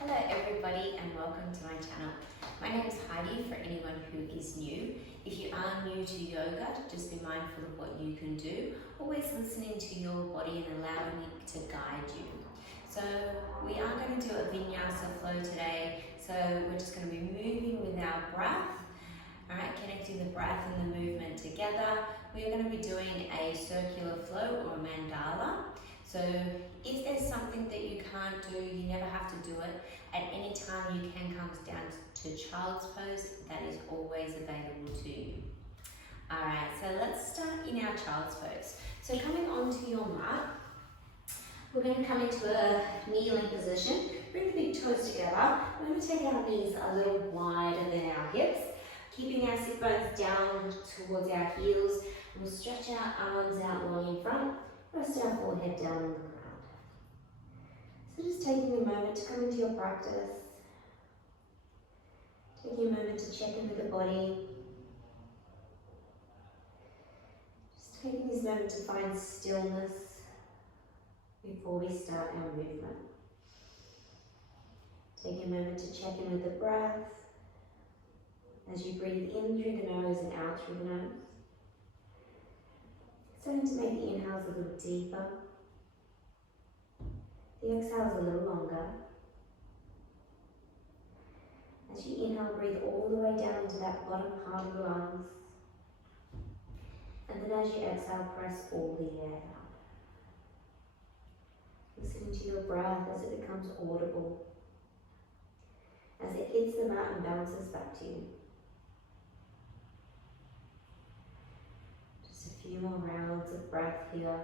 Hello everybody and welcome to my channel. My name is Heidi for anyone who is new. If you are new to yoga, just be mindful of what you can do. Always listening to your body and allowing it to guide you. So we are going to do a Vinyasa flow today. So we're just going to be moving with our breath. Alright, connecting the breath and the movement together. We are going to be doing a circular flow or a mandala. So if there's something that you can't do, you never have to do it. At any time you can come down to child's pose. That is always available to you. Alright, so let's start in our child's pose. So coming onto your mat, we're going to come into a kneeling position. Bring the big toes together. We're going to take our knees a little wider than our hips, keeping our sit bones down towards our heels. We'll stretch our arms out long in front. Rest our forehead down on the ground. So just taking a moment to come into your practice. Taking a moment to check in with the body. Just taking this moment to find stillness before we start our movement. Taking a moment to check in with the breath as you breathe in through the nose and out through the nose. Starting to make the inhales a little deeper, the exhales a little longer. As you inhale, breathe all the way down into that bottom part of the lungs. And then as you exhale, press all the air out. Listening to your breath as it becomes audible, as it hits the mat and bounces back to you. A few more rounds of breath here.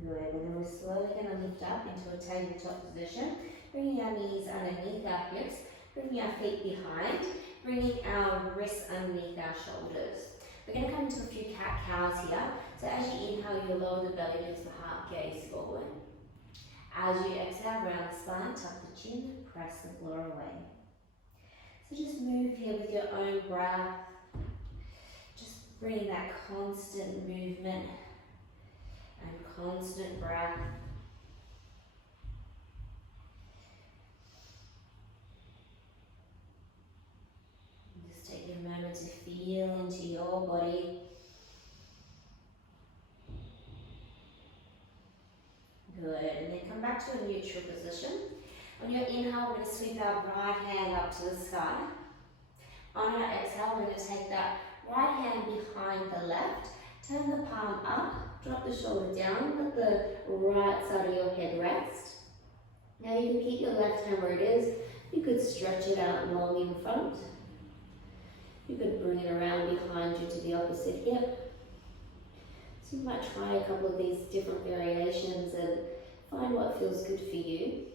Good, and then we're slowly going to lift up into a tabletop position, bringing our knees underneath our hips, bringing our feet behind, bringing our wrists underneath our shoulders. We're going to come into a few cat-cows here. So as you inhale, you lower the belly, lift the heart, gaze forward. As you exhale, round the spine, tuck the chin, press the floor away. So just move here with your own breath. Just bring that constant movement and constant breath. Take a moment to feel into your body. Good, and then come back to a neutral position. On your inhale, we're going to sweep our right hand up to the sky. On our exhale, we're going to take that right hand behind the left, turn the palm up, drop the shoulder down, let the right side of your head rest. Now you can keep your left hand where it is. You could stretch it out long in front. You could bring it around behind you to the opposite hip. So you might try a couple of these different variations and find what feels good for you.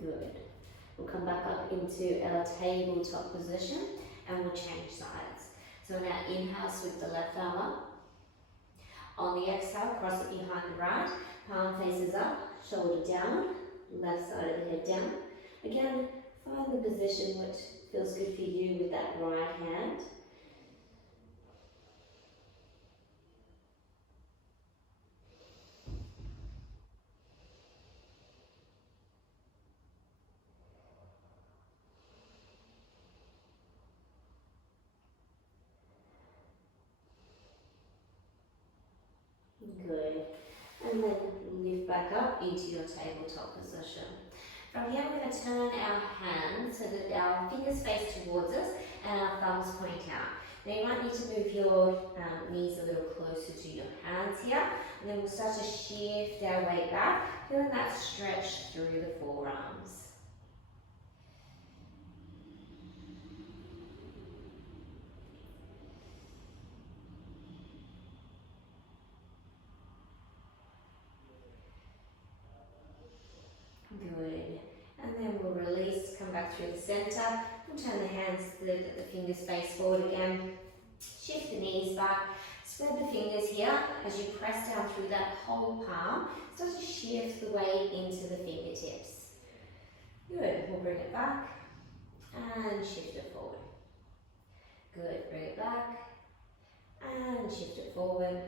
Good. We'll come back up into our tabletop position and we'll change sides. So in our inhale, sweep the left arm up. On the exhale, cross it behind the right, palm faces up, shoulder down, left side of the head down. Again, find the position which feels good for you with that right hand. Good. And then lift back up into your tabletop position. From here, we're going to turn our hands so that our fingers face towards us and our thumbs point out. Now you might need to move your knees a little closer to your hands here. And then we'll start to shift our weight back, feeling that stretch through the forearms. Good. And then we'll release, come back through the center. We'll Turn the hands, the fingers face forward again. Shift the knees back. Spread the fingers here as you press down through that whole palm. Start to shift the weight into the fingertips. Good. We'll bring it back and shift it forward. Good. Bring it back and shift it forward.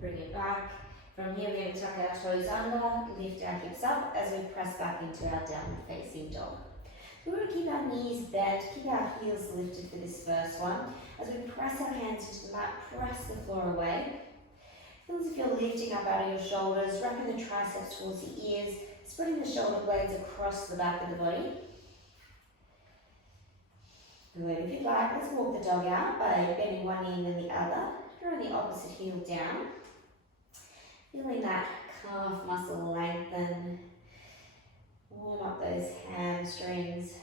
Bring it back. From here, we're going to tuck our toes under, lift our hips up as we press back into our downward facing dog. We want to keep our knees bent, keep our heels lifted for this first one. As we press our hands into the mat, press the floor away. Feel as if you're lifting up out of your shoulders, wrapping the triceps towards the ears, spreading the shoulder blades across the back of the body. Good. If you'd like, let's walk the dog out by bending one knee and then the other. Drawing the opposite heel down. Feeling that calf muscle lengthen. Warm up those hamstrings.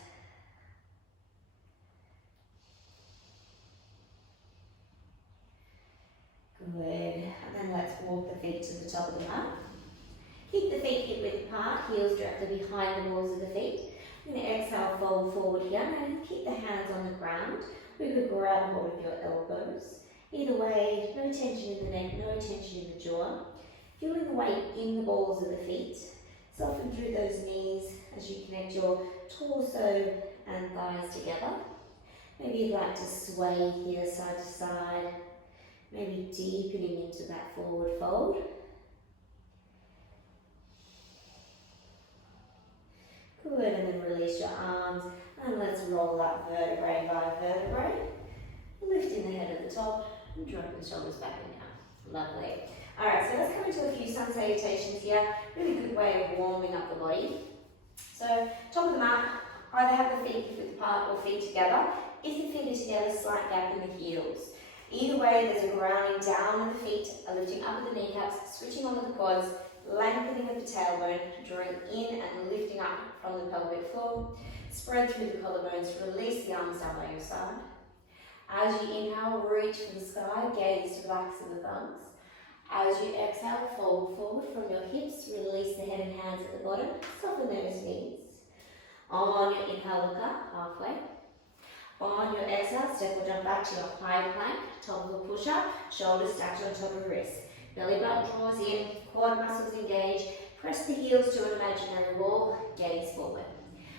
Good. And then let's walk the feet to the top of the mat. Keep the feet hip width apart, heels directly behind the balls of the feet. We're going to exhale, fold forward here. Now keep the hands on the ground. We could grab hold of your elbows. Either way, no tension in the neck, no tension in the jaw. Feeling the weight in the balls of the feet. Soften through those knees as you connect your torso and thighs together. Maybe you'd like to sway here side to side. Maybe deepening into that forward fold. Good, and then release your arms and let's roll up vertebrae by vertebrae. Lifting the head at the top and dropping the shoulders back and down. Lovely. Alright, so let's come into a few sun salutations here. Really good way of warming up the body. So, top of the mat, either have the feet hip apart or feet together. If the feet are together, slight gap in the heels. Either way, there's a grounding down of the feet, a lifting up of the kneecaps, switching onto the quads, lengthening of the tailbone, drawing in and lifting up from the pelvic floor. Spread through the collarbones, release the arms down by your side. As you inhale, reach for the sky, gaze to the backs of the thumbs. As you exhale, fold forward from your hips, release the head and hands at the bottom, soften those knees. On your inhale, look up, halfway. On your exhale, step or jump back to your high plank, top of a push-up, shoulders stacked on top of wrists. Belly button draws in, quad muscles engage, press the heels to an imaginary wall, gaze forward.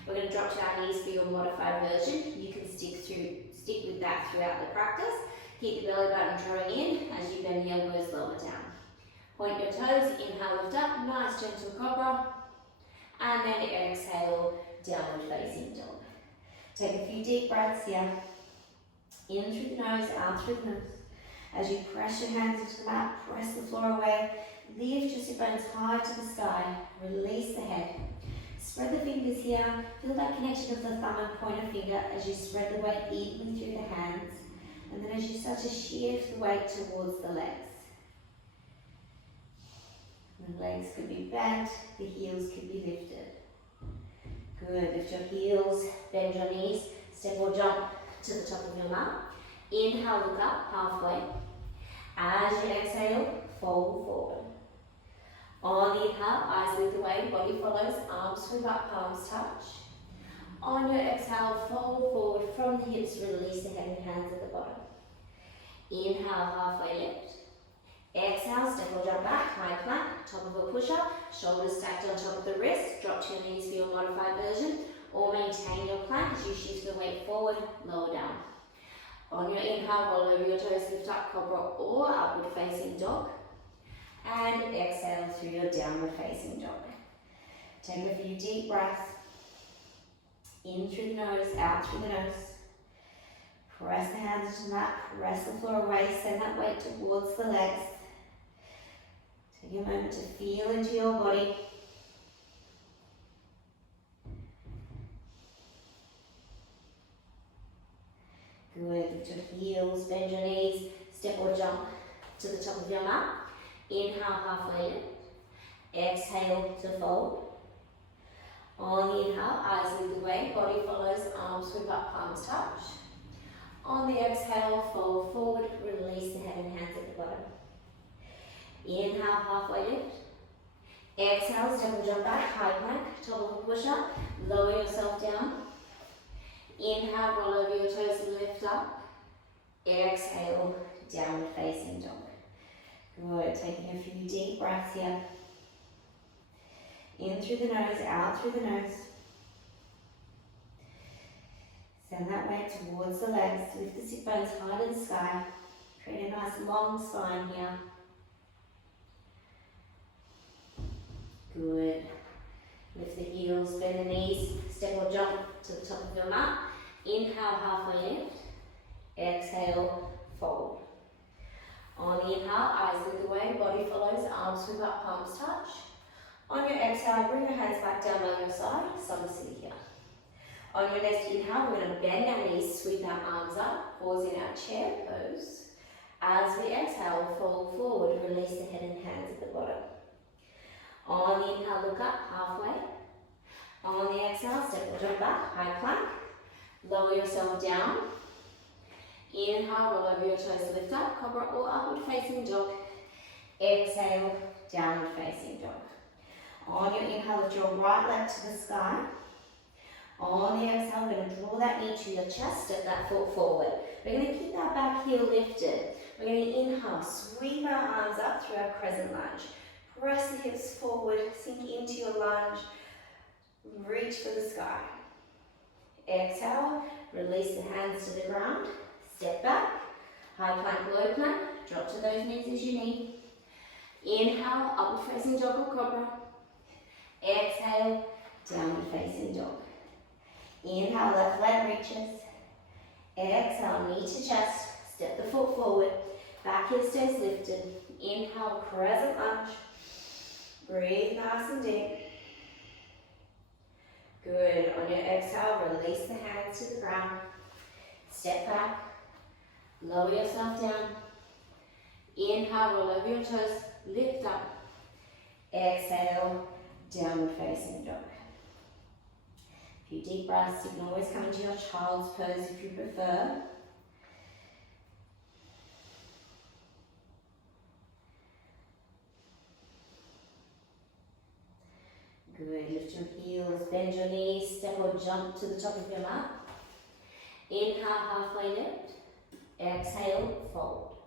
We're going to drop to our knees for your modified version. You can stick with that throughout the practice. Keep the belly button drawing in as you bend the elbows lower down. Point your toes, inhale, lift up, nice gentle cobra. And then exhale, downward facing dog. Take a few deep breaths here. In through the nose, out through the nose. As you press your hands into the mat, press the floor away. Lift your sit bones high to the sky. Release the head. Spread the fingers here. Feel that connection of the thumb and pointer finger as you spread the weight evenly through the hands. And then as you start to shift the weight towards the legs. The legs could be bent, the heels could be lifted. Good, lift your heels, bend your knees, step or jump to the top of your mat. Inhale, look up, halfway. As you exhale, fold forward. On the inhale, eyes lift away, body follows, arms sweep up, palms touch. On your exhale, fold forward from the hips, release the head and hands at the bottom. Inhale, halfway lift. Exhale, step or jump back, high plank, top of a push-up, shoulders stacked on top of the wrist, drop to your knees for your modified version, or maintain your plank as you shift the weight forward, lower down. On your inhale, roll over your toes, lift up, cobra or upward facing dog. And exhale through your downward facing dog. Take a few deep breaths. In through the nose, out through the nose. Press the hands into the mat, press the floor away, send that weight towards the legs. Take a moment to feel into your body. Good, lift your heels, bend your knees, step or jump to the top of your mat. Inhale, halfway lift. Exhale to fold. On the inhale, eyes lift away, body follows, arms sweep up, palms touch. On the exhale, fold forward, release the head and hands at the bottom. Inhale, halfway lift. Exhale, step or jump back, high plank, top of a push-up. Lower yourself down. Inhale, roll over your toes, lift up. Exhale, downward facing dog. Good, taking a few deep breaths here. In through the nose, out through the nose. Send that weight towards the legs. Lift the sit bones high to the sky. Create a nice long spine here. Good. Lift the heels, bend the knees, step or jump to the top of your mat. Inhale, halfway lift. Exhale, fold. On the inhale, eyes look away, body follows, arms sweep up, palms touch. On your exhale, bring your hands back down by your side, submersive here. On your next inhale, we're going to bend our knees, sweep our arms up, pause in our chair pose. As we exhale, fold forward, release the head and hands at the bottom. On the inhale, look up, halfway. On the exhale, step or jump back, high plank. Lower yourself down. Inhale, roll over your toes, lift up, cobra or upward facing dog. Exhale, downward facing dog. On your inhale, lift your right leg to the sky. On the exhale, we're going to draw that knee to your chest, step that foot forward. We're going to keep that back heel lifted. We're going to inhale, sweep our arms up through our crescent lunge. Press the hips forward, sink into your lunge. Reach for the sky. Exhale, release the hands to the ground. Step back, high plank, low plank. Drop to those knees as you need. Inhale, upward facing dog or cobra. Exhale, downward facing dog. Inhale, left leg reaches. Exhale, knee to chest. Step the foot forward. Back heel stays lifted. Inhale, crescent lunge. Breathe nice and deep. Good. On your exhale, release the hands to the ground. Step back. Lower yourself down. Inhale, roll over your toes. Lift up. Exhale, downward facing dog. A few deep breaths. You can always come into your child's pose if you prefer. Good. Lift your heels, bend your knees, step or jump to the top of your mat. Inhale, halfway lift. Exhale, fold.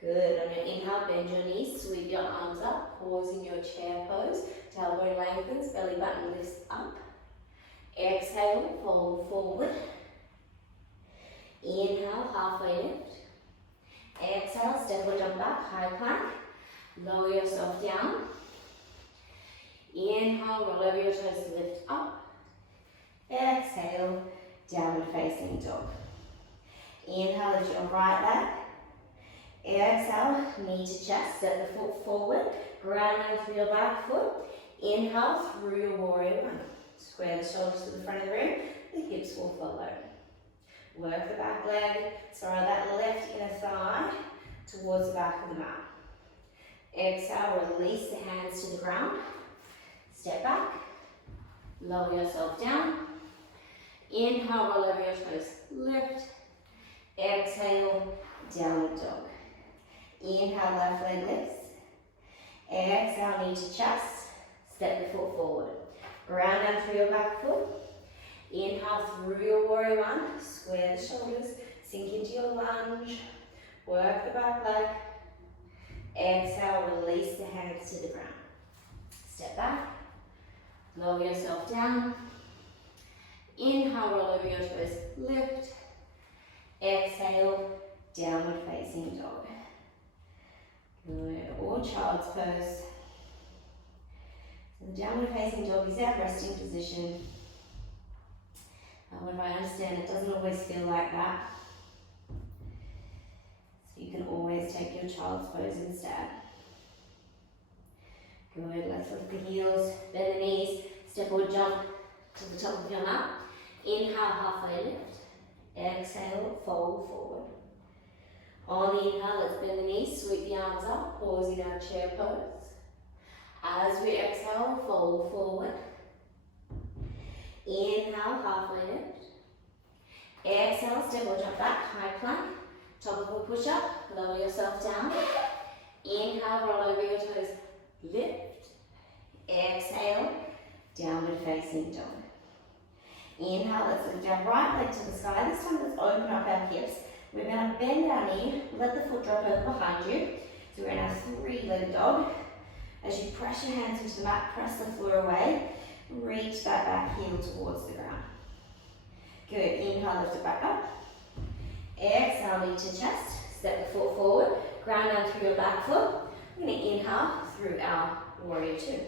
Good. On your inhale, bend your knees, sweep your arms up, pause in your chair pose. Tailbone lengthens, belly button lifts up. Exhale, fold forward. Inhale, halfway lift. Exhale, step or jump back, high plank. Lower yourself down. Inhale, roll over your toes, lift up. Exhale, downward facing dog. Inhale, lift your right leg. Exhale, knee to chest, step the foot forward. Grounding through your back foot. Inhale, through your warrior one. Square the shoulders to the front of the room, the hips will follow. Work the back leg, that left inner thigh towards the back of the mat. Exhale, release the hands to the ground. Step back, lower yourself down. Inhale, roll over your toes, lift. Exhale, downward dog. Inhale, left leg lifts. Exhale, knee to chest. Step the foot forward. Ground down through your back foot. Inhale through your warrior one. Square the shoulders. Sink into your lunge. Work the back leg. Exhale, release the hands to the ground. Step back. Lower yourself down. Inhale, roll over your toes. Lift. Exhale, downward facing dog. Good. Or child's pose. So the downward facing dog is our resting position. However, I understand it doesn't always feel like that. So you can always take your child's pose instead. Good. Let's lift the heels, bend the knees, step or jump to the top of your mat. Inhale, halfway lift. Exhale, fold forward. On the inhale, let's bend the knees, sweep the arms up, pause in our chair pose. As we exhale, fold forward. Inhale, halfway lift. Exhale, step or jump back, high plank. Top of a push-up, lower yourself down. Inhale, roll over your toes, lift. Exhale, downward facing dog. Inhale, let's lift our right leg to the sky. This time let's open up our hips. We're going to bend our knee, let the foot drop over behind you. So we're in our three-legged dog. As you press your hands into the mat, press the floor away. Reach that back heel towards the ground. Good. Inhale, lift it back up. Exhale, knee to chest. Step the foot forward. Ground down through your back foot. We're going to inhale through our warrior two.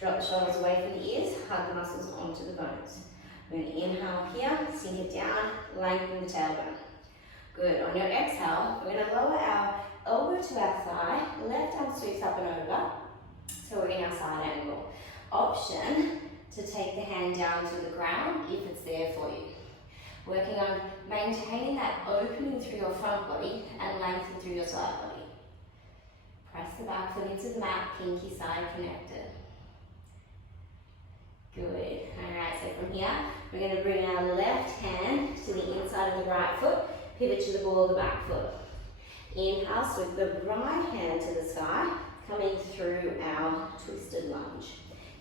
Drop the shoulders away from the ears. Hug the muscles onto the bones. We're going to inhale here. Sink it down. Lengthen the tailbone. Good. On your exhale, we're going to lower our elbow to our thigh. Left arm sweeps up and over. So we're in our side angle. Option to take the hand down to the ground if it's there for you. Working on maintaining that opening through your front body and lengthen through your side body. Press the back foot into the mat, pinky side connected. Good. Alright, so from here, we're going to bring our left hand to the inside of the right foot, pivot to the ball of the back foot. Inhale, sweep the right hand to the sky, coming through our twisted lunge.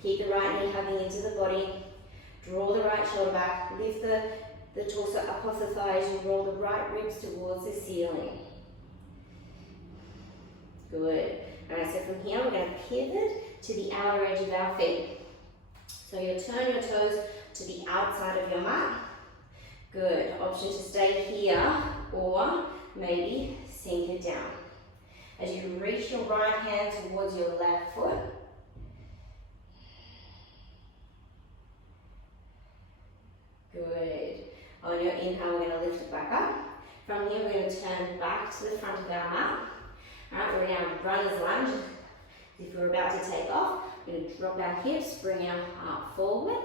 Keep the right knee hugging into the body. Draw the right shoulder back. Lift the torso up off the thighs. You roll the right ribs towards the ceiling. Good. Alright, so from here we're going to pivot to the outer edge of our feet. So you turn your toes to the outside of your mat. Good. Option to stay here or maybe sink it down. As you reach your right hand towards your left foot. Good. On your inhale, we're going to lift it back up. From here, we're going to turn back to the front of our mat. Alright, we're going to runner's lunge. If we're about to take off, we're going to drop our hips, bring our heart forward.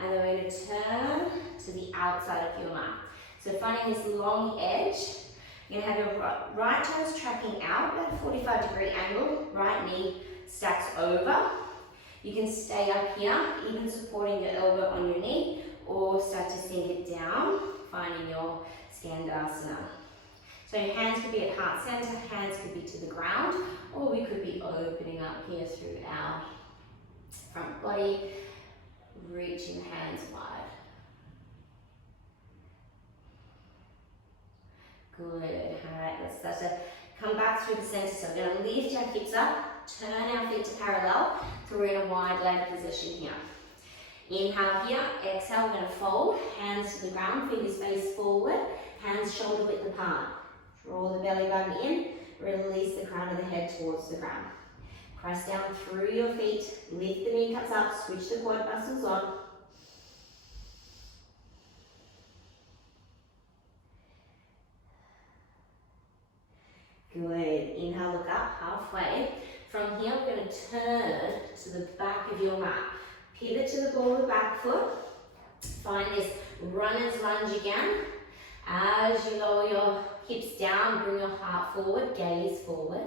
And then we're going to turn to the outside of your mat. So finding this long edge, you're going to have your right toes tracking out at a 45-degree angle. Right knee stacks over. You can stay up here, even supporting your elbow on your knee, or start to sink it down, finding your Skandasana. So your hands could be at heart center, hands could be to the ground, or we could be opening up here through our front body, reaching hands wide. Good. All right, let's start to come back through the center. So we're going to lift our hips up, turn our feet to parallel, so we're in a wide leg position here. Inhale here, exhale, we're going to fold, hands to the ground, fingers face forward, hands shoulder width apart. Draw the belly button in, release the crown of the head towards the ground. Press down through your feet, lift the kneecaps up, switch the quad muscles on. Good. Inhale, look up halfway. From here, we're going to turn to the back of your mat. Pivot to the ball of the back foot. Find this runner's lunge again. As you lower your hips down, bring your heart forward, gaze forward.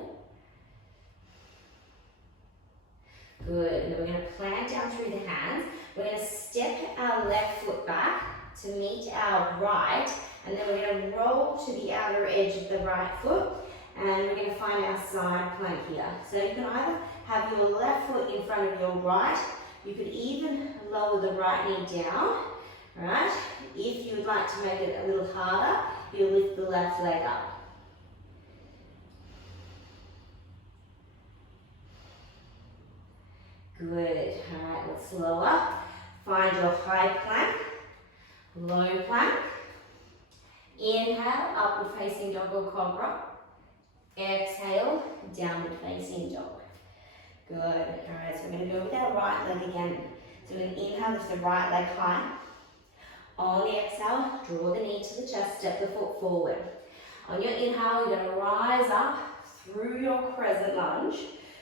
Good. And then we're going to plant down through the hands. We're going to step our left foot back to meet our right. And then we're going to roll to the outer edge of the right foot. And we're going to find our side plank here. So you can either have your left foot in front of your right. You could even lower the right knee down. Right? If you would like to make it a little harder, you lift the left leg up. Good. All right, let's lower. Find your high plank, low plank. Inhale, upward facing dog or cobra. Exhale, downward facing dog. Good. All right, so we're going to go with our right leg again. So we're going to inhale, lift the right leg high. On the exhale, draw the knee to the chest, step the foot forward. On your inhale, you're going to rise up through your crescent lunge.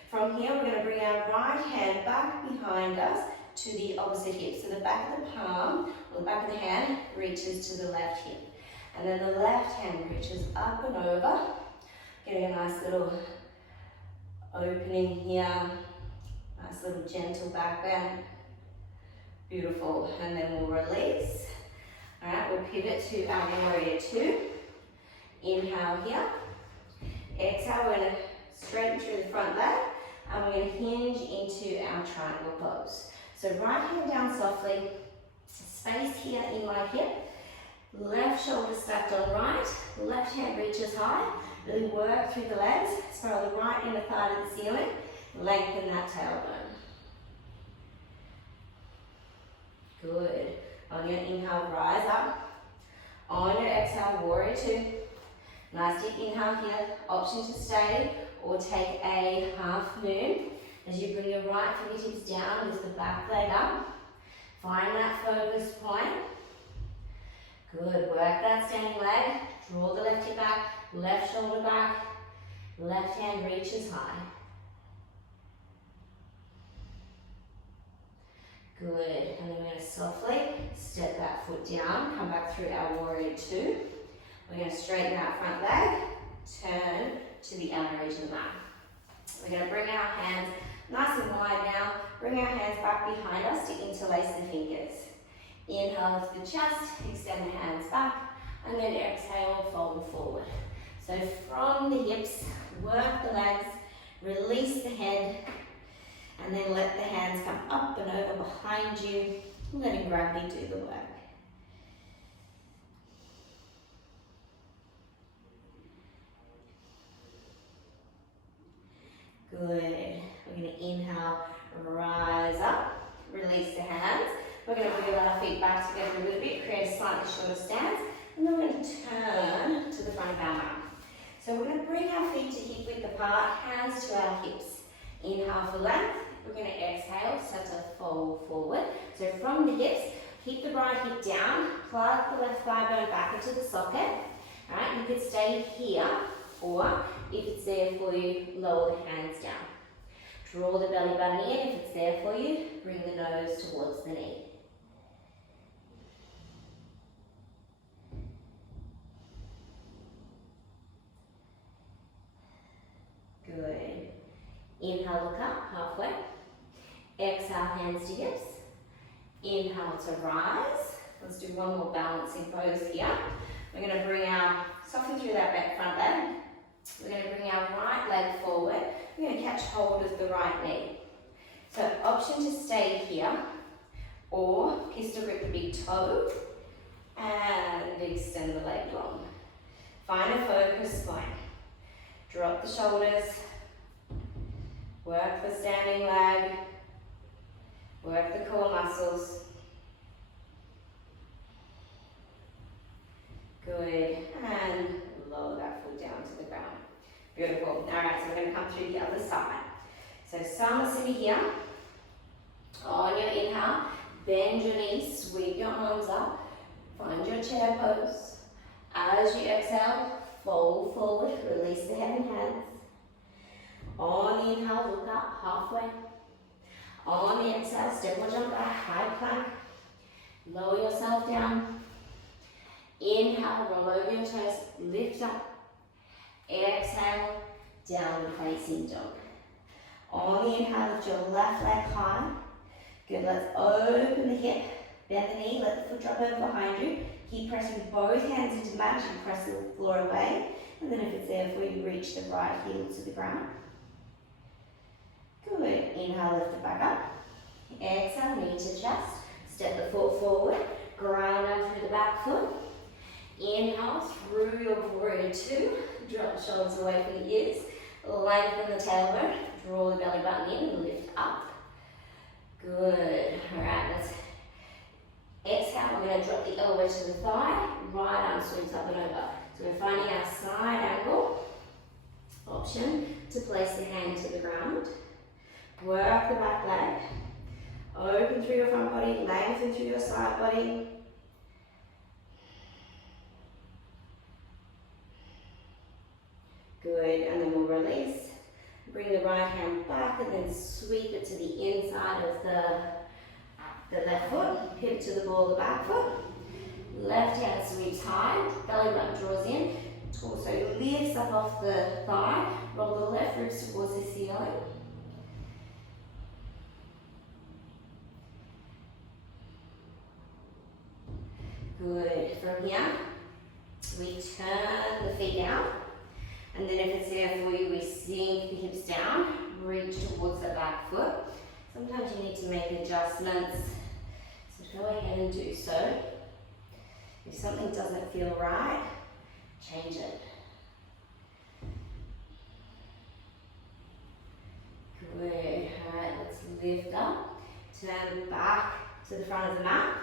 From here, we're going to bring our right hand back behind us to the opposite hip. So the back of the palm, or the back of the hand, reaches to the left hip. And then the left hand reaches up and over. Getting a nice little opening here. Nice little gentle back bend. Beautiful. And then we'll release. All right, we'll pivot to our warrior two. Inhale here. Exhale, we're going to straighten through the front leg. And we're going to hinge into our triangle pose. So right hand down softly, space here in my hip, left shoulder stacked on right, left hand reaches high, really work through the legs, spiral the right inner thigh to the ceiling, lengthen that tailbone. Good. On your inhale, rise up. On your exhale, warrior two. Nice deep inhale here, option to stay or take a half moon. As you bring your right fingertips down, lift the back leg up. Find that focus point. Good, work that standing leg. Draw the left hip back, left shoulder back, left hand reaches high. Good, and then we're going to softly step that foot down, come back through our warrior two. We're going to straighten that front leg, turn to the outer edge of the mat. We're going to bring our hands nice and wide now, bring our hands back behind us to interlace the fingers. Inhale, lift the chest, extend the hands back, and then exhale, fold forward. So from the hips, work the legs, release the head, and then let the hands come up and over behind you, letting gravity do the work. Good. We're going to inhale, rise up, release the hands. We're going to wiggle our feet back together a little bit, create a slightly shorter stance, and then we're going to turn to the front of our mat. So we're going to bring our feet to hip width apart, hands to our hips. Inhale for length. We're going to exhale, start to fold forward. So from the hips, keep the right hip down, plug the left thigh bone back into the socket. All right, you could stay here, or if it's there for you, lower the hands down. Draw the belly button in. If it's there for you, bring the nose towards the knee. Good. Inhale, look up, halfway. Exhale, hands to hips. Inhale to rise. Let's do one more balancing pose here. We're going to bring soften through that back front leg. We're going to bring our right leg forward. We're going to catch hold of the right knee. So option to stay here, or pistol grip the big toe and extend the leg long. Find a focus point. Drop the shoulders. Work the standing leg. Work the core muscles. Good. And lower that foot down to the ground. Beautiful. Alright, so we're going to come through the other side. So Samasthini here. On your inhale, bend your knees, sweep your arms up. Find your chair pose. As you exhale, fold forward, release the head and hands. On the inhale, look up, halfway. On the exhale, step or jump back, high plank. Lower yourself down. Inhale, roll over your chest, lift up. Exhale, downward facing dog. On the inhale, lift your left leg high. Good, let's open the hip, bend the knee, let the foot drop over behind you. Keep pressing both hands into the mat as you press the floor away. And then if it's there for you, reach the right heel to the ground. Good, inhale, lift it back up. Exhale, knee to chest. Step the foot forward, ground down through the back foot. Inhale, through your warrior two. Drop the shoulders away from the ears. Lengthen the tailbone. Draw the belly button in and lift up. Good. Alright, let's exhale. We're going to drop the elbow to the thigh. Right arm swings up and over. So we're finding our side angle. Option to place the hand to the ground. Work the back leg. Open through your front body. Lengthen through your side body. Good, and then we'll release. Bring the right hand back and then sweep it to the inside of the left foot. Pivot to the ball of the back foot. Left hand sweeps high, belly button draws in. Torso lifts up off the thigh. Roll the left ribs towards the ceiling. Good. From here, we turn the feet out. And then if it's there for you, we sink the hips down, reach towards the back foot. Sometimes you need to make adjustments, so go ahead and do so. If something doesn't feel right, change it. Good. Alright, let's lift up. Turn back to the front of the mat.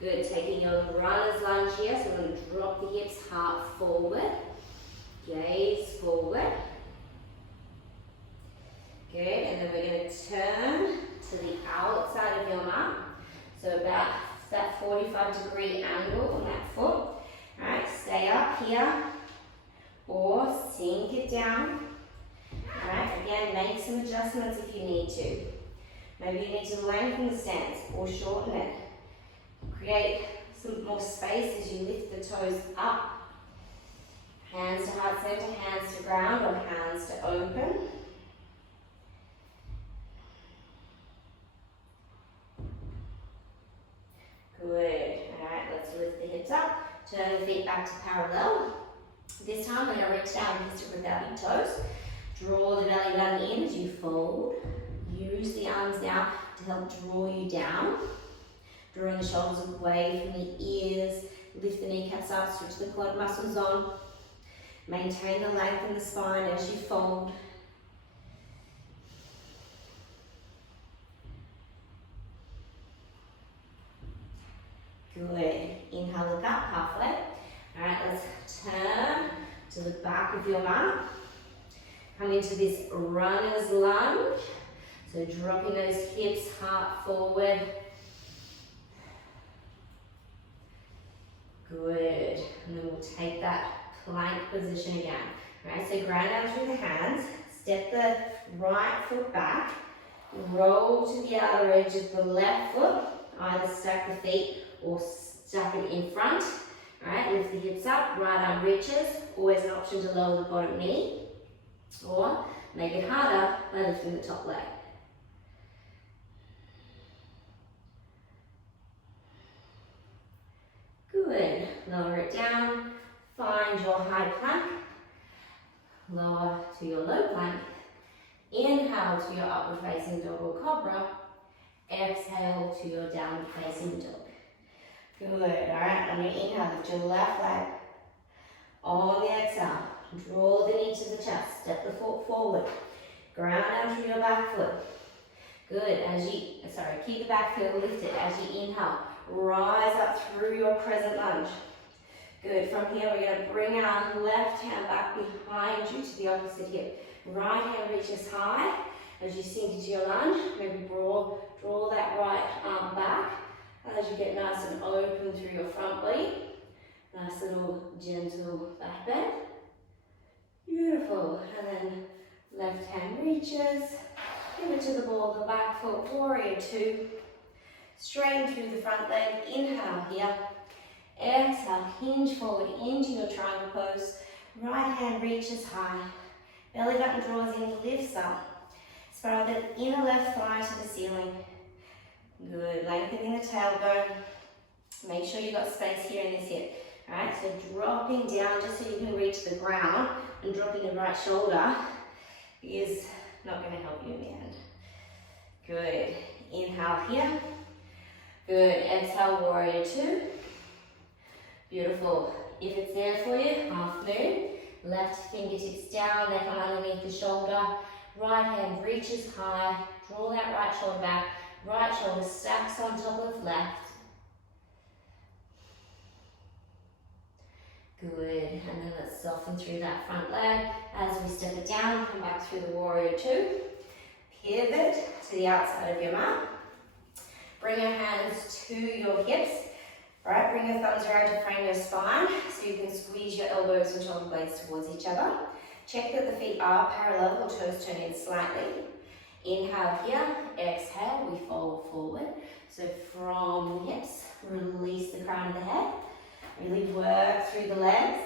Good. Taking your runner's lunge here. So we're going to drop the hips, heart forward. Gaze forward. Good. And then we're going to turn to the outside of your mat. So about that 45-degree angle on that foot. Alright, stay up here or sink it down. Alright, again, make some adjustments if you need to. Maybe you need to lengthen the stance or shorten it. Create some more space as you lift the toes up. Hands to heart center, hands to ground, or hands to open. Good. Alright, let's lift the hips up. Turn the feet back to parallel. This time we're going to reach down and kiss it without your toes. Draw the belly button in as you fold. Use the arms now to help draw you down. Drawing the shoulders away from the ears. Lift the kneecaps up, switch the quad muscles on. Maintain the length in the spine as you fold. Good. Inhale, look up halfway. Alright, let's turn to the back of your mat. Come into this runner's lunge. So dropping those hips, heart forward. Good. And then we'll take that plank position again. Alright, so ground down through the hands. Step the right foot back. Roll to the outer edge of the left foot. Either stack the feet or stack it in front. Alright, lift the hips up, right arm reaches. Always an option to lower the bottom knee. Or make it harder by lifting the top leg. Good. Lower it down. Find your high plank. Lower to your low plank. Inhale to your upward facing dog or cobra. Exhale to your downward facing dog. Good. Alright, on your inhale, lift your left leg. On the exhale, draw the knee to the chest. Step the foot forward. Ground down through your back foot. Good. Keep the back heel lifted as you inhale. Rise up through your crescent lunge. Good. From here, we're going to bring our left hand back behind you to the opposite hip. Right hand reaches high. As you sink into your lunge, maybe draw that right arm back as you get nice and open through your front body. Nice little gentle back bend. Beautiful. And then left hand reaches. Give it to the ball of the back foot. Warrior two. Straighten through the front leg. Inhale here. Exhale. Hinge forward into your triangle pose. Right hand reaches high. Belly button draws in, lifts up. Spiral the inner left thigh to the ceiling. Good. Lengthening the tailbone. Make sure you've got space here in this hip. Alright, so dropping down just so you can reach the ground and dropping the right shoulder is not going to help you in the end. Good. Inhale here. Good. Exhale, warrior two. Beautiful. If it's there for you, half moon. Left fingertips down, they come underneath the shoulder. Right hand reaches high. Draw that right shoulder back. Right shoulder stacks on top of left. Good. And then let's soften through that front leg. As we step it down, come back through the warrior two. Pivot to the outside of your mat. Bring your hands to your hips. Alright, bring your thumbs around to frame your spine so you can squeeze your elbows and shoulder blades towards each other. Check that the feet are parallel or toes turn in slightly. Inhale here, exhale, we fold forward. So from the hips, release the crown of the head. Really work through the legs.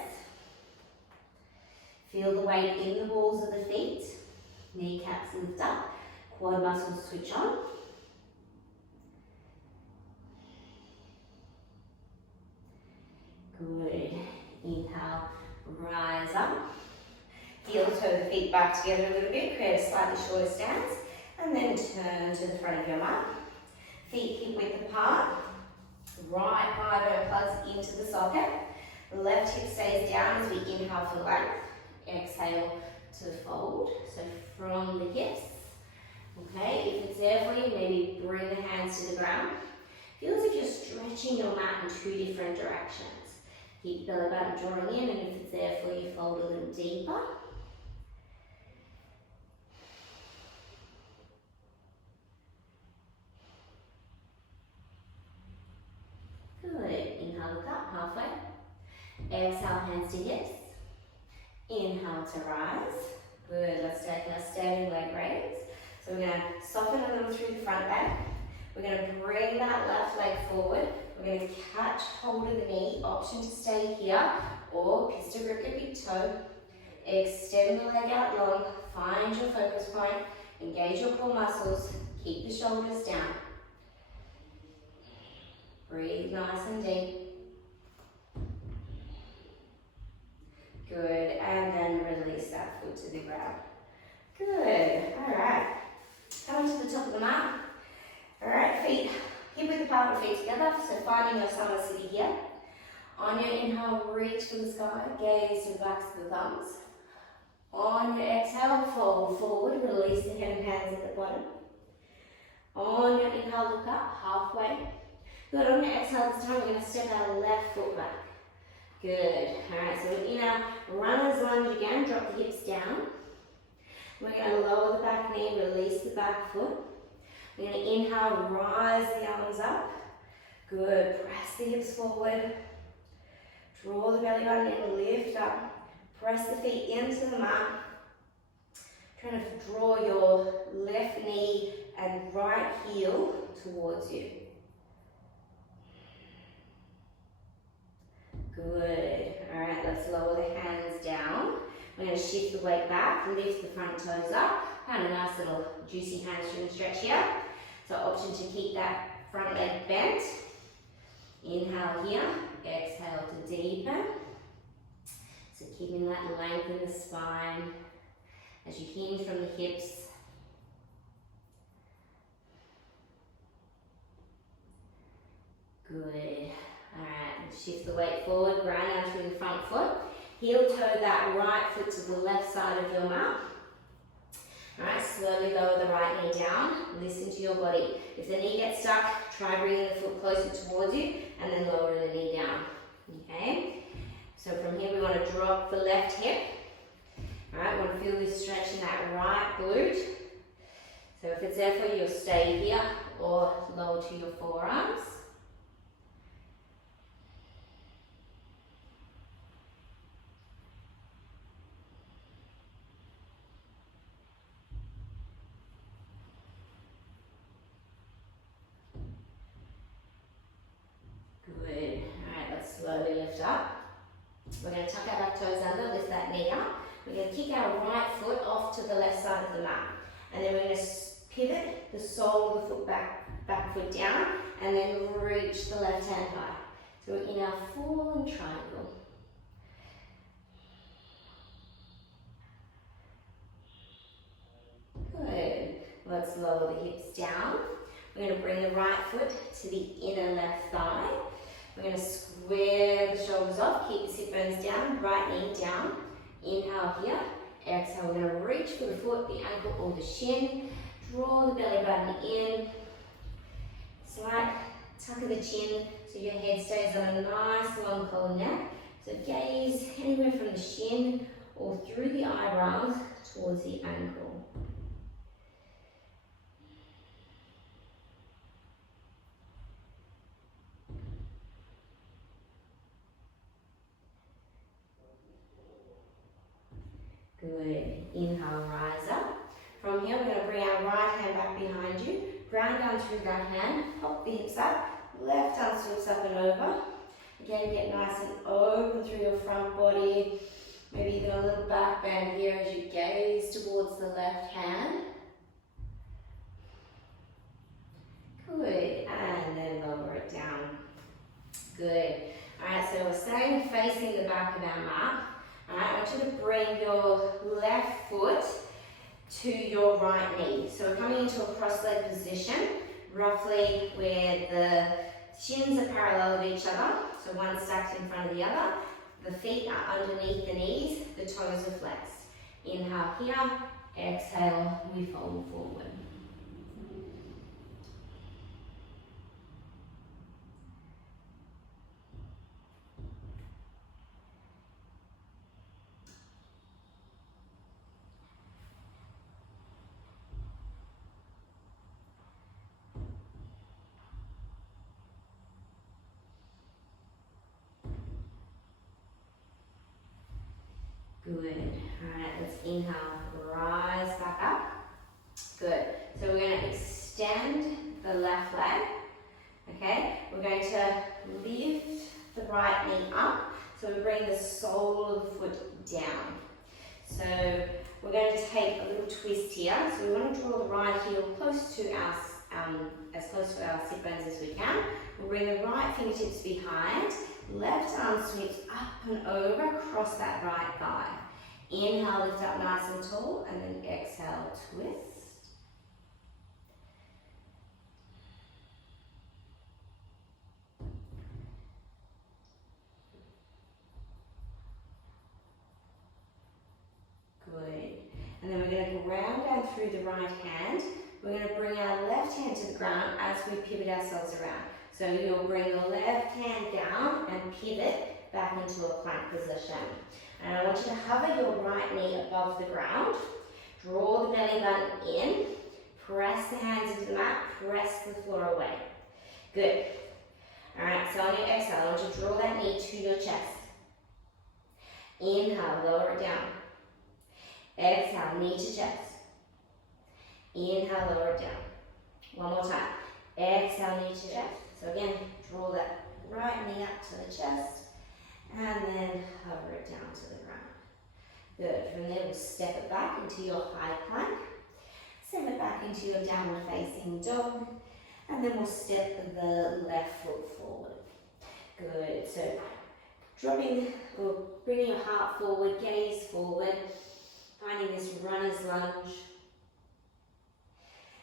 Feel the weight in the balls of the feet. Kneecaps lift up, quad muscles switch on. Good. Inhale, rise up. Heel toe the feet back together a little bit. Create a slightly shorter stance And then turn to the front of your mat. Feet hip width apart. Right thigh bone plugs into the socket. Left hip stays down as we inhale for length. Exhale to fold. So from the hips. Okay, if it's there for you, maybe bring the hands to the ground. Feel as if you're stretching your mat in two different directions. Keep belly button drawing in, and if it's there for you, fold a little deeper. Good. Inhale, look up halfway. Exhale, hands to hips. Inhale to rise. Good. Let's take our standing leg raise. So we're going to soften a little through the front leg. We're going to bring that left leg forward. We're going to catch hold of the knee. Option to stay here or pistol grip your big toe. Extend the leg out long. Find your focus point. Engage your core muscles. Keep the shoulders down. Breathe nice and deep. Good. And then release that foot to the ground. Good. All right. Coming to the top of the mat. All right, feet hip width apart, feet together. So finding your Samasthiti here. On your inhale, reach for the sky. Gaze to the backs of the thumbs. On your exhale, fold forward. Release the head and hands at the bottom. On your inhale, look up halfway. Good. On your exhale this time, we're going to step our left foot back. Good. All right, so in our runner's lunge again, drop the hips down. We're going to lower the back knee, release the back foot. We're going to inhale, rise the arms up. Good. Press the hips forward. Draw the belly button in, lift up. Press the feet into the mat. Trying to draw your left knee and right heel towards you. Good. All right, let's lower the hands down. We're going to shift the weight back, lift the front toes up. Kind of a nice little juicy hamstring stretch here. So option to keep that front leg bent. Inhale here, exhale to deepen. So keeping that length in the spine as you hinge from the hips. Good. Alright, shift the weight forward, ground down through the front foot. Heel toe that right foot to the left side of your mat. Alright, slowly lower the right knee down. Listen to your body. If the knee gets stuck, try bringing the foot closer towards you and then lower the knee down. Okay? So from here we want to drop the left hip. Alright, we want to feel this stretch in that right glute. So if it's there for you, you'll stay here or lower to your forearms. Good. Alright, let's slowly lift up. We're going to tuck our back toes under, lift that knee up. We're going to kick our right foot off to the left side of the mat. And then we're going to pivot the sole of the foot back foot down, and then reach the left hand high. So we're in our falling triangle. Good. Let's lower the hips down. We're going to bring the right foot to the inner left thigh. We're going to square the shoulders off, keep the sit bones down, right knee down. Inhale here. Exhale, we're going to reach for the foot, the ankle or the shin. Draw the belly button in. Slight tuck of the chin so your head stays on a nice long collar neck. So gaze anywhere from the shin or through the eyebrows towards the ankle. Good. Inhale, rise up. From here, we're going to bring our right hand back behind you. Ground down through that hand. Pop the hips up. Left arm swoops up and over. Again, get nice and open through your front body. Maybe even a little back bend here as you gaze towards the left hand. Good. And then lower it down. Good. Alright, so we're staying facing the back of our mat. Alright, I want you to bring your left foot to your right knee. So we're coming into a cross-leg position, roughly where the shins are parallel with each other, so one stacked in front of the other. The feet are underneath the knees, the toes are flexed. Inhale here, exhale, we fold forward. Good. All right, let's inhale, rise back up. Good. So we're going to extend the left leg. Okay, we're going to lift the right knee up. So we bring the sole of the foot down. So we're going to take a little twist here. So we want to draw the right heel close to our, as close to our sit bones as we can. We'll bring the right fingertips behind. Left arm sweeps up and over, across that right thigh. Inhale, lift up nice and tall, and then exhale, twist. Good. And then we're going to ground down through the right hand. We're going to bring our left hand to the ground as we pivot ourselves around. So you'll bring your left hand down and pivot back into a plank position. And I want you to hover your right knee above the ground. Draw the belly button in. Press the hands into the mat. Press the floor away. Good. Alright, so on your exhale, I want you to draw that knee to your chest. Inhale, lower it down. Exhale, knee to chest. Inhale, lower it down. One more time. Exhale, knee to chest. So again, draw that right knee up to the chest and then hover it down to the ground. Good. From there, we'll step it back into your high plank. Step it back into your downward facing dog. And then we'll step the left foot forward. Good. So dropping or bringing your heart forward, gaze forward, finding this runner's lunge.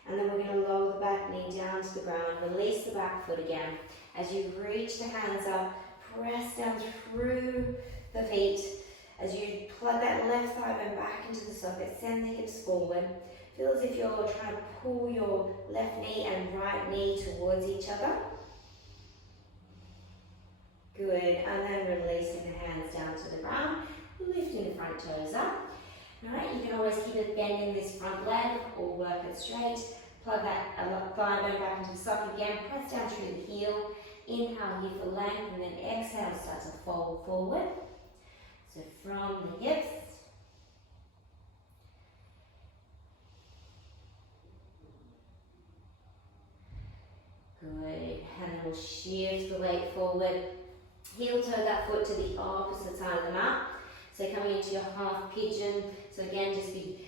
And then we're going to lower the back knee down to the ground, release the back foot again. As you reach the hands up, press down through the feet. As you plug that left thigh bone back into the socket, send the hips forward. Feel as if you're trying to pull your left knee and right knee towards each other. Good, and then releasing the hands down to the ground, lifting the front toes up. Alright, you can always keep it bending this front leg or work it straight. Plug that thigh bone back into the socket again, press down through the heel. Inhale here for length, and then exhale, start to fold forward. So from the hips. Good, and then we'll shift the weight forward. Heel toe that foot to the opposite side of the mat. So coming into your half pigeon. So again, just be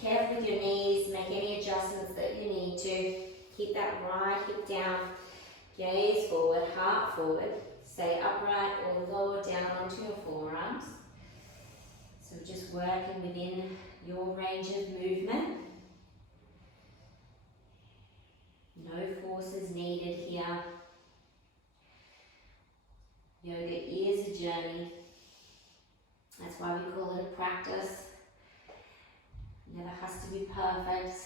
careful with your knees, make any adjustments that you need to. Keep that right hip down, gaze forward, heart forward. Stay upright or lower down onto your forearms. So just working within your range of movement. No forces needed here. Yoga is a journey. That's why we call it a practice. It never has to be perfect.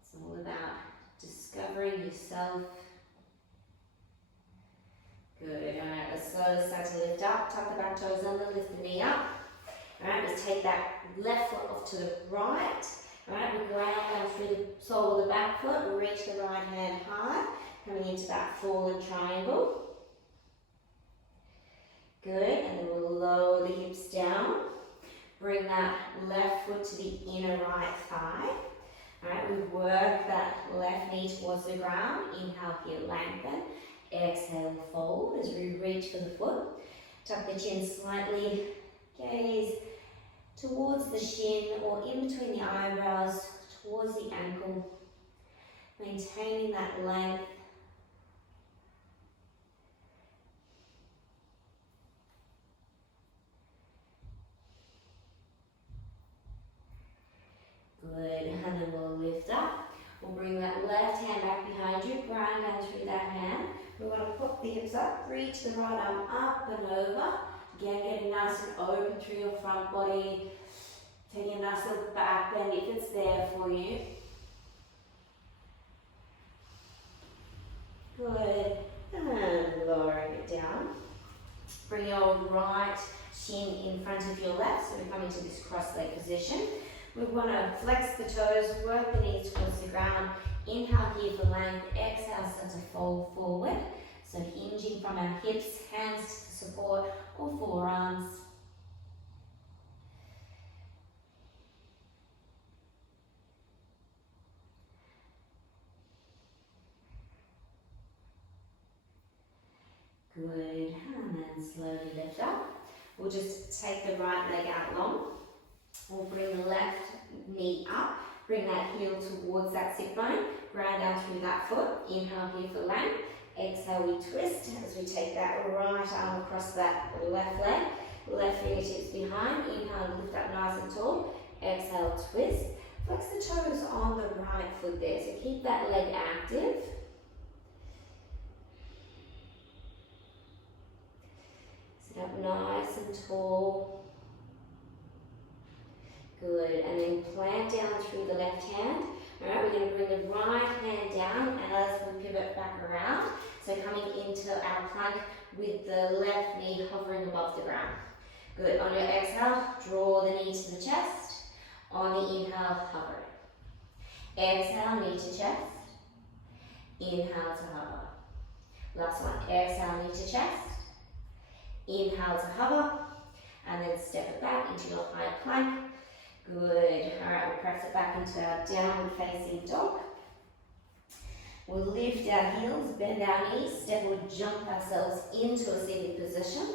It's all about discovering yourself. Good. Alright, let's slowly start to lift up. Tuck the back toes under, lift the knee up. Alright, let's take that left foot off to the right. Alright, we ground down through the sole of the back foot. We reach the right hand high, coming into that fallen triangle. Good, and then we'll lower the hips down. Bring that left foot to the inner right thigh. Alright, we work that left knee towards the ground. Inhale here, lengthen. Exhale, fold as we reach for the foot. Tuck the chin slightly. Gaze towards the shin or in between the eyebrows, towards the ankle. Maintaining that length. up, reach the right arm up and over. Again, getting nice and open through your front body. Taking a nice little back bend if it's there for you. Good. And lowering it down. Bring your right shin in front of your left, so we come into this cross leg position. We want to flex the toes, work the knees towards the ground. Inhale here for length, exhale, start to fold forward. So hinging from our hips, hands to support, or forearms. Good, and then slowly lift up. We'll just take the right leg out long. We'll bring the left knee up. Bring that heel towards that sit bone. Ground down through that foot. Inhale here for length. Exhale, we twist as we take that right arm across that left leg. Left fingertips behind. Inhale, lift up nice and tall. Exhale, twist. Flex the toes on the right foot there. So keep that leg active. Sit up nice and tall. Good, and then plant down through the left hand. Alright, we're going to bring the right hand down as we pivot back around. So coming into our plank with the left knee hovering above the ground. Good, on your exhale, draw the knee to the chest. On the inhale, hover. Exhale, knee to chest. Inhale to hover. Last one, exhale, knee to chest. Inhale to hover. And then step it back into your high plank. Good. Alright, we'll press it back into our downward facing dog. We'll lift our heels, bend our knees, step or jump ourselves into a seated position.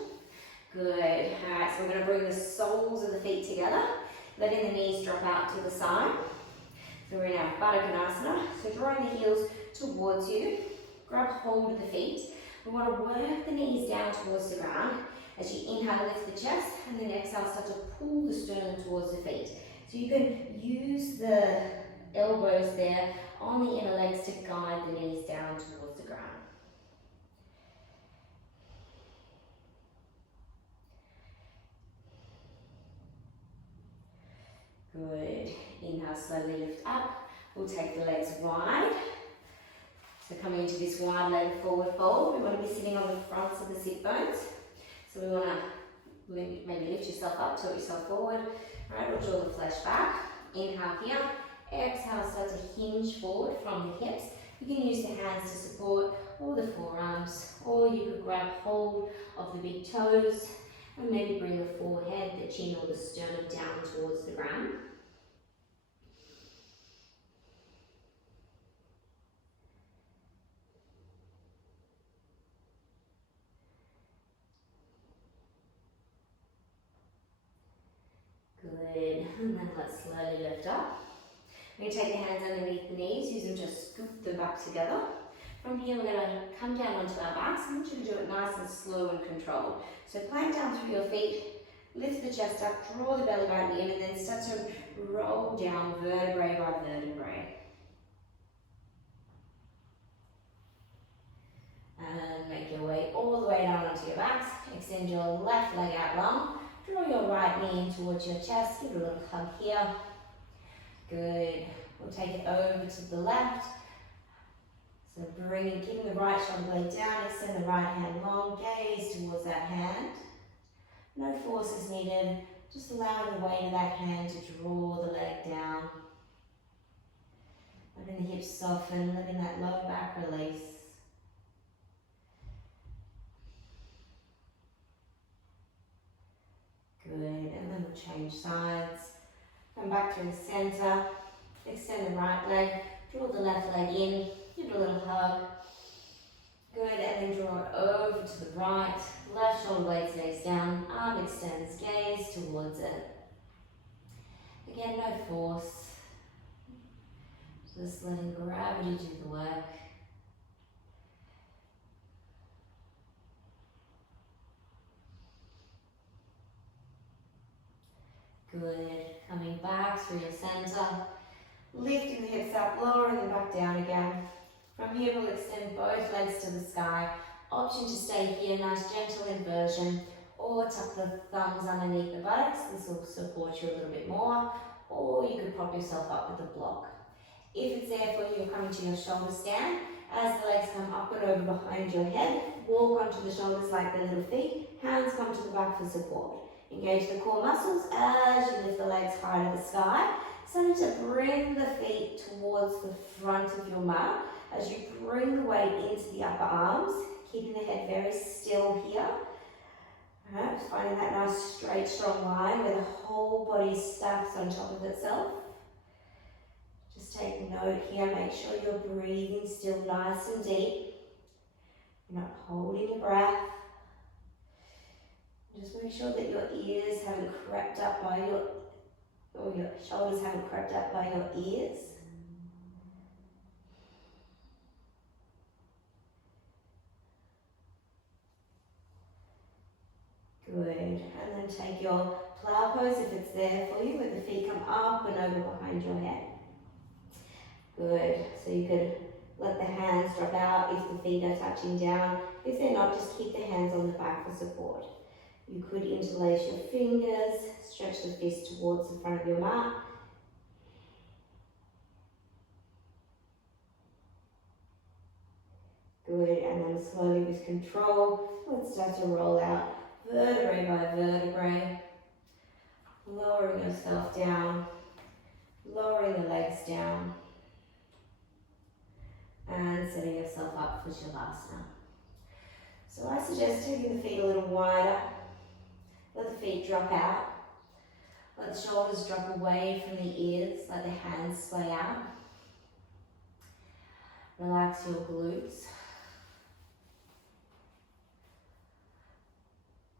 Good. Alright, so we're going to bring the soles of the feet together, letting the knees drop out to the side. So we're in our Baddha Konasana. So drawing the heels towards you, grab hold of the feet. We want to work the knees down towards the ground. As you inhale, lift the chest, and then exhale, start to pull the sternum towards the feet. So you can use the elbows there on the inner legs to guide the knees down towards the ground. Good. Inhale, slowly lift up. We'll take the legs wide. So coming into this wide leg forward fold, we want to be sitting on the fronts of the sit bones. So we want to maybe lift yourself up, tilt yourself forward. Alright, we'll draw the flesh back. Inhale here. Exhale, start to hinge forward from the hips. You can use the hands to support, or the forearms, or you could grab hold of the big toes and maybe bring the forehead, the chin or the sternum down towards the ground. Good, and then let's slowly lift up. We're going to take the hands underneath the knees, use them to scoop them back together. From here we're going to come down onto our backs. I want you to do it nice and slow and controlled. So plank down through your feet, lift the chest up, draw the belly button in, and then start to roll down vertebrae by vertebrae. And make your way all the way down onto your backs. Extend your left leg out long. Draw your right knee in towards your chest. Give it a little hug here. Good. We'll take it over to the left. So keeping the right shoulder blade down, extend the right hand long, gaze towards that hand. No force is needed, just allowing the weight of that hand to draw the leg down. Letting the hips soften, letting that lower back release. Good, and then we'll change sides. Come back to the center, extend the right leg, draw the left leg in, give it a little hug. Good, and then draw it over to the right, left shoulder blade stays down, arm extends, gaze towards it. Again, no force, just letting gravity do the work. Good, coming back through your center, lifting the hips up, lowering them back down again. From here we'll extend both legs to the sky, Option to stay here, nice gentle inversion, or tuck the thumbs underneath the buttocks. This will support you a little bit more, or you could prop yourself up with a block. If it's there for you, you're coming to your shoulder stand. As the legs come up and over behind your head, walk onto the shoulders like the little feet, hands come to the back for support. Engage the core muscles as you lift the legs high to the sky. Starting to bring the feet towards the front of your mat as you bring the weight into the upper arms, keeping the head very still here. Alright, finding that nice straight, strong line where the whole body stacks on top of itself. Just take note here, make sure you're breathing still nice and deep. You're not holding your breath. Just make sure that your ears haven't crept up by your shoulders haven't crept up by your ears. Good, and then take your plow pose if it's there for you, where the feet come up and over behind your head. Good, so you could let the hands drop out if the feet are touching down. If they're not, just keep the hands on the back for support. You could interlace your fingers, stretch the fist towards the front of your mat. Good, and then slowly with control, let's start to roll out vertebrae by vertebrae, lowering yourself down, lowering the legs down, and setting yourself up for Shavasana. So I suggest taking the feet a little wider, let the feet drop out, let the shoulders drop away from the ears, let the hands sway out. Relax your glutes.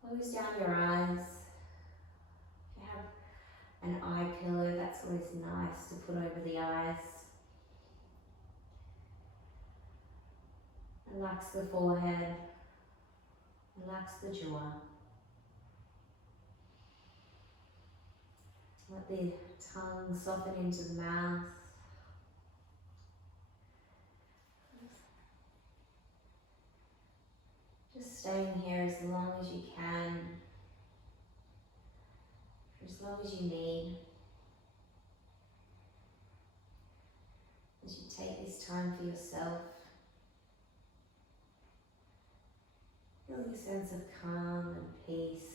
Close down your eyes. If you have an eye pillow, that's always nice to put over the eyes. Relax the forehead. Relax the jaw. Let the tongue soften into the mouth. Just staying here as long as you can, for as long as you need. As you take this time for yourself, feel a sense of calm and peace.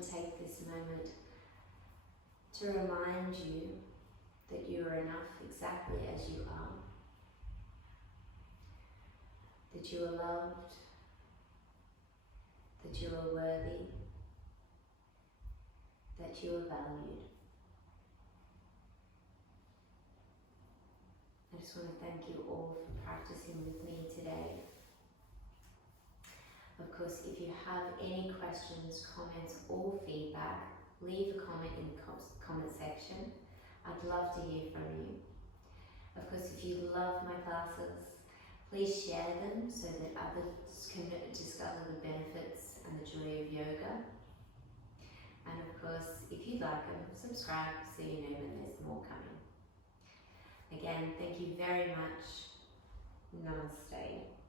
Take this moment to remind you that you are enough exactly as you are, that you are loved, that you are worthy, that you are valued. I just want to thank you all for practicing with me today. Of course, if you have any questions, comments or feedback, leave a comment in the comment section. I'd love to hear from you. Of course, if you love my classes, please share them so that others can discover the benefits and the joy of yoga. And of course, if you like them, subscribe so you know when there's more coming. Again, thank you very much. Namaste.